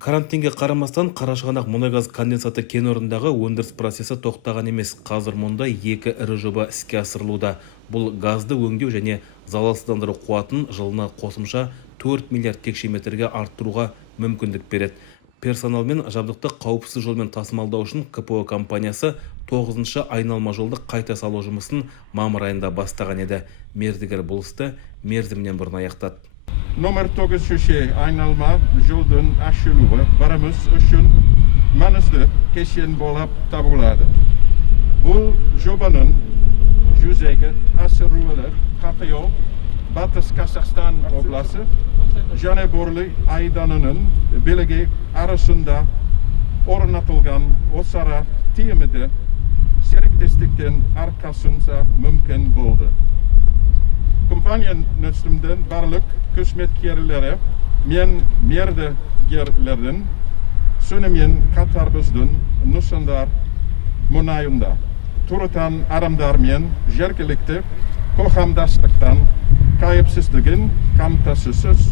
Карантинге қарамастан Қарашығанақ мұнай-газ конденсаты кен орнындағы өндіріс процесі тоқтаған емес. Қазір мұнда 2 ірі жоба іске асырылуда. Бұл газды өңдеу және залалсыздандыру қуатын жылына қосымша 4 миллиард текше метрге арттыруға мүмкіндік береді. Персонал мен жабдықты қауіпсіз жолмен тасымалдау үшін КПО компаниясы 9-шы айналма жолды қайта салу жұмысын мамыр айында бастаған еді. Мердігер бұл істі мерзімінен бұрын аяқтады. Номер 9-ші айналма жолдың ашылуы барымыз үшін маңызды кешен болып табылады. Бұл жобаның жүзеге асырылуы КПО Батыс Қазақстан облысы және Борлы ауданының билігі арасында орнатылған өзара тиімді серіктестіктің арқасында мүмкін болды. Компанияның үстімден барлық қызметкерлері мен мердігерлердің сонымен қатар біздің нысандар мұнайында тұратын адамдар мен жергілікті қоғамдастықтың қауіпсіздігін қамтамасыз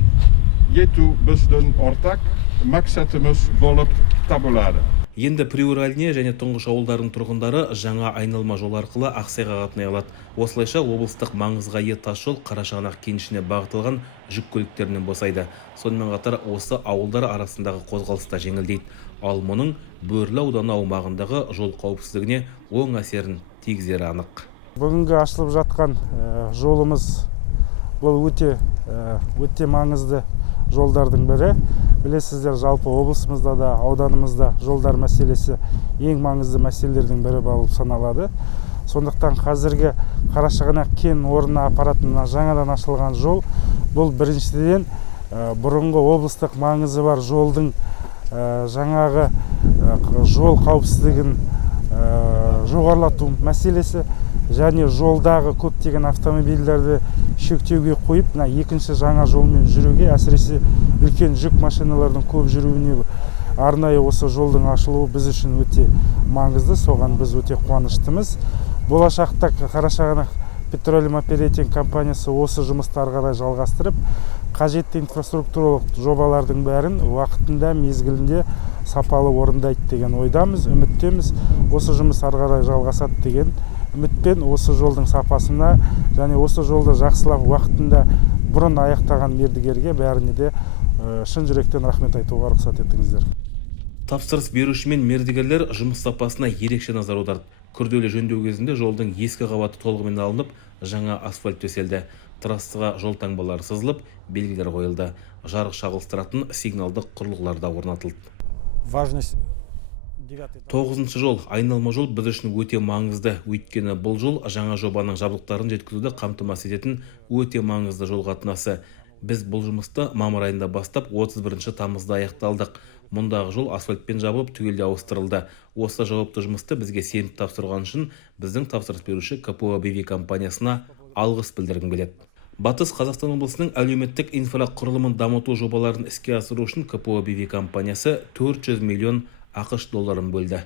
ету біздің ортақ мақсатымыз болып табылады. Енді Приуральне және Тұңғыш ауылдарының тұрғындары жаңа айналма жол арқылы Ақсайға қатынай алады. Осылайша облыстық маңызға ие тас жол Қарашығанақ кенішіне бағытталған жүк көліктерінен босайды. Сонымен қатар осы ауылдар арасындағы қозғалыс та жеңілдейді. Ал мұның Бөрлі ауданы аумағындағы жол қауіпсіздігіне оң әсерін тигізері анық. Бүгінгі ашылып жатқан жолымыз бұл өте маңызды жолдардың бірі. Білесіздер, жалпы облысымызда да, ауданымызда жолдар мәселесі ең маңызды мәселелердің бірі болып саналады. Сондықтан қазіргі Қарашығанақ кен орнына апаратын жаңадан ашылған жол, бұл біріншіден бұрынғы облыстық маңызы бар жолдың жаңағы жол қауіпсіздігін жоғарлату мәселесі және жолдағы көптеген автомобильдерді шектеуге қойып, екінші жаңа жолмен жүруге, әсіресе үлкен жүк машиналардың көп жүруіне арнайы осы жолдың ашылуы біз үшін өте маңызды, соған біз өте қуаныштымыз. Болашақта Қарашығанақ Petroleum Operating компаниясы осы жұмысты ары қарай жалғастырып, қажетті инфраструктуралық жобалардың бәрін уақытында, мезгілінде сапалы орындайды деген ойдамыз, үміттеміз. Осы жұмыс ары қарай жалғасады деген үмітпен осы жолдың сапасына және осы жолды жақсылап уақытында бұрын аяқтаған мердігерге бәріне де шын жүректен рахмет айтуға рұқсат етіңіздер. Тапсырыс беруші мен мердігерлер жұмыс сапасына ерекше назар аударды. Күрделі жөндеу кезінде жолдың ескі қабаты толығымен алынып, жаңа асфальт төселді. Трассаға жол таңбалары сызылып, белгілер қойылды. Жарық шағылыстыратын сигналдық құрылғылар да орнатылды. 9-шы жол, айналма жол біз үшін өте маңызды. Өйткені бұл жол жаңа жобаның жабдықтарын жеткізуді қамтамасыз ететін өте маңызды жол қатынасы. Біз бұл жұмысты мамыр айында бастап 31 тамызда аяқталдық. Мұндағы жол асфальтпен жабылып түгелдей ауыстырылды. Осы жауапты жұмысты бізге сеніп тапсырған үшін біздің тапсырыс беруші КПО BV компаниясына алғыс білдіргім келеді. Батыс Қазақстан облысының әлеуметтік инфрақұрылымын дамыту жобаларын іске асыру үшін КПО BV компаниясы 400 миллион ақш долларын бөлді.